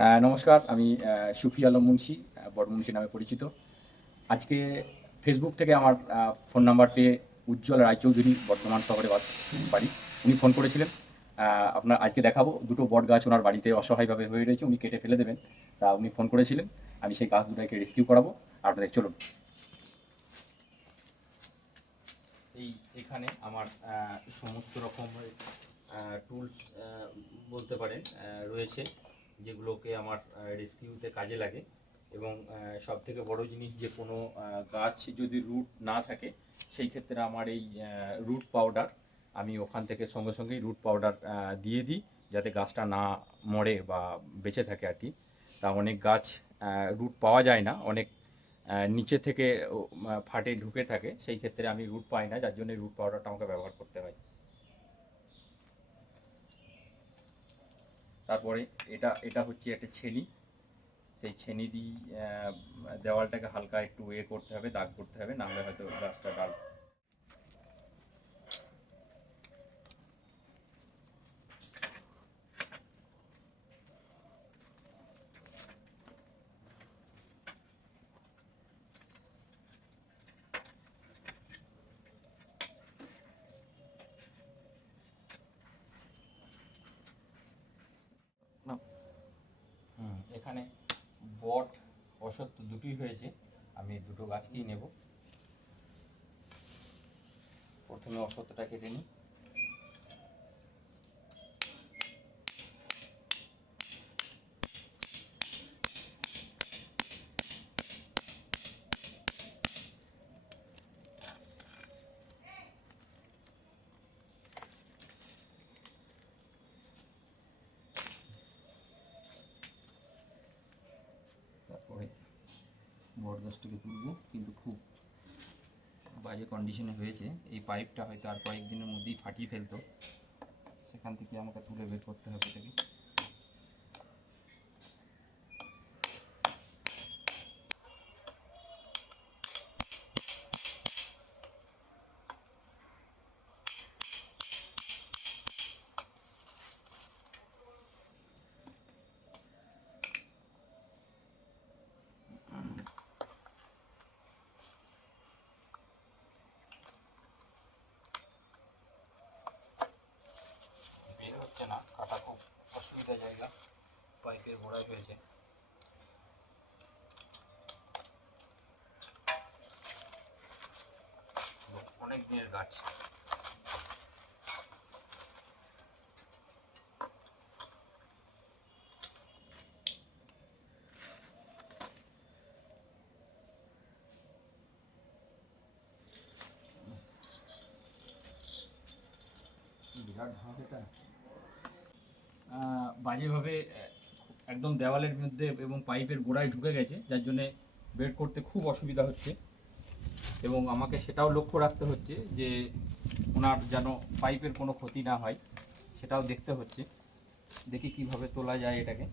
হ্যাঁ নমস্কার, আমি সুফি আলম মুন্সি বড় মুন্সি নামে পরিচিত। আজকে ফেসবুক থেকে আমার ফোন নাম্বার পেয়ে উজ্জ্বল রায়চৌধুরী বর্ধমান শহরে বাড়ি, উনি ফোন করেছিলেন। আপনার, আজকে দেখাবো। দুটো বট গাছ ওনার বাড়িতে অসহায়ভাবে হয়ে রয়েছে, উনি কেটে ফেলে দেবেন। তা উনি ফোন করেছিলেন। আমি সেই গাছ দুটাকে রেস্কিউ করাবো। আপনাদের, চলুন। এই এখানে আমার সমস্ত রকমের টুলস বলতে পারেন রয়েছে। যেগুলোকে আমার রেস্কিউতে কাজে লাগে। এবং সব থেকে বড় জিনিস যে কোনো গাছ যদি রুট না থাকে, সেই ক্ষেত্রে আমার এই রুট পাউডার আমি ওখান থেকে সঙ্গে সঙ্গেই রুট পাউডার দিয়ে দিই, যাতে গাছটা না মরে বা বেঁচে থাকে আর কি। তা অনেক গাছ রুট পাওয়া যায় না, অনেক নিচে থেকে ফাটে, ঢুকে থাকে, সেই ক্ষেত্রে আমি রুট পাই না, যার জন্য রুট পাউডারটা আমাকে ব্যবহার করতে হয়। তারপরে এটা এটা হচ্ছে একটা ছেনি। সেই ছেনি দিয়ে দেওয়ালটাকে হালকা একটু এ করতে হবে, দাগ করতে হবে, নাহলে হয়তো গাছটা ডাল হুম এখানে বট অসত্য দুটোই হয়েছে আমি দুটো গাছকেই নেব। প্রথমে অসত্যটা কেটে নিই। গাছটাকে তুলবো, কিন্তু খুব বাজে কন্ডিশনে হয়েছে। এই পাইপটা হয়তো আর কয়েকদিনের মধ্যেই ফাটিয়ে ফেলতো। সেখান থেকে আমাকে তুলে বের করতে হবে এটাকে। পাইপের গোড়ায় হয়েছে অনেক দিনের গাছ। বিরাট বাজেভাবে একদম দেওয়ালের মধ্যে এবং পাইপের গোড়ায় ঢুকে গেছে, যার জন্যে বেড করতে খুব অসুবিধা হচ্ছে। এবং আমাকে সেটাও লক্ষ্য রাখতে হচ্ছে যে ওনার যেন পাইপের কোনো ক্ষতি না হয়, সেটাও দেখতে হচ্ছে। দেখি কীভাবে তোলা যায় এটাকে।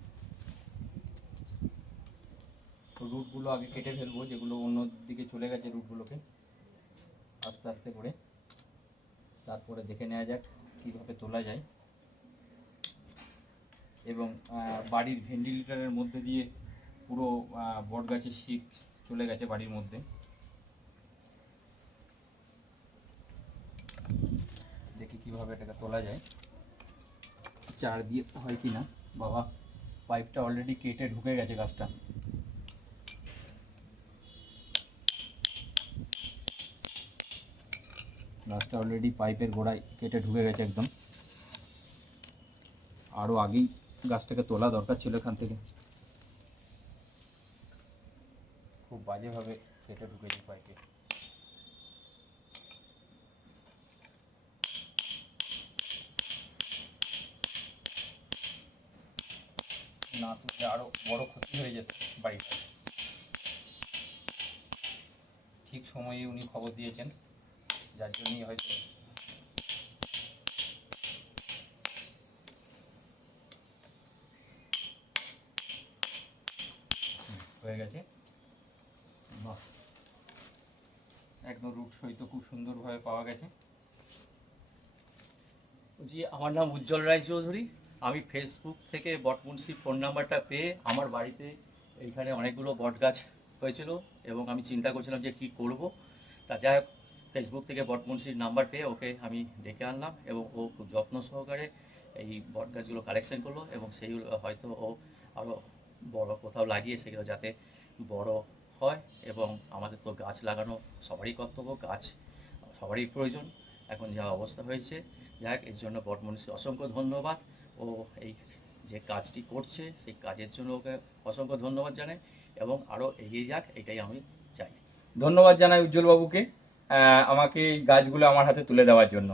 রুটগুলো আগে কেটে ফেলব, যেগুলো অন্য দিকে চলে গেছে রুটগুলোকে। আস্তে আস্তে করে। তারপরে দেখে নেওয়া যাক কীভাবে তোলা যায়। এবং বাড়ির ভেন্টিলেটারের মধ্যে দিয়ে পুরো আহ, বট গাছের শিক চলে গেছে বাড়ির মধ্যে। দেখি কীভাবে এটাকে তোলা যায়। চার দিয়ে হয় কি না বাবা পাইপটা অলরেডি কেটে ঢুকে গেছে গাছটা। গাছটা অলরেডি পাইপের গোড়ায় কেটে ঢুকে গেছে একদম। আরও আগেই গাছটাকে তোলা দরকার ছিল এখান থেকে। খুব বাজেভাবে কেটে ঢুকেছে পাইপে না তুললে আরও বড় ক্ষতি হয়ে যেত বাড়িটা। ঠিক সময়ে উনি খবর দিয়েছেন, যার জন্যই হয়তো হয়ে গেছে। বাহ। একদম রুট সহিত খুব সুন্দরভাবে পাওয়া গেছে। জি আমার নাম উজ্জ্বল রায় চৌধুরী। আমি ফেসবুক থেকে বটমুন্সি ফোন নাম্বারটা পেয়ে আমার বাড়িতে এইখানে অনেকগুলো বট গাছ হয়েছিল এবং আমি চিন্তা করছিলাম যে কী করব। তা যাই হোক ফেসবুক থেকে বটমুন্সির নাম্বার পেয়ে ওকে আমি ডেকে আনলাম এবং ও খুব যত্ন সহকারে এই বট গাছগুলো কালেকশন করল এবং সেইগুলো হয়তো ও আরও বড় কোথাও লাগিয়ে সেগুলো যাতে বড় হয় এবং আমাদের তো গাছ লাগানো সবারই কর্তব্য, গাছ সবারই প্রয়োজন। এখন যা অবস্থা হয়েছে, যাক, এর জন্য বটমনীষকে অসংখ্য ধন্যবাদ। ও এই যে কাজটি করছে, সেই কাজের জন্য ওকে অসংখ্য ধন্যবাদ জানাই এবং আরও এগিয়ে যাক, এটাই আমি চাই। ধন্যবাদ জানাই উজ্জ্বলবাবুকে আমাকে গাছগুলো আমার হাতে তুলে দেওয়ার জন্য।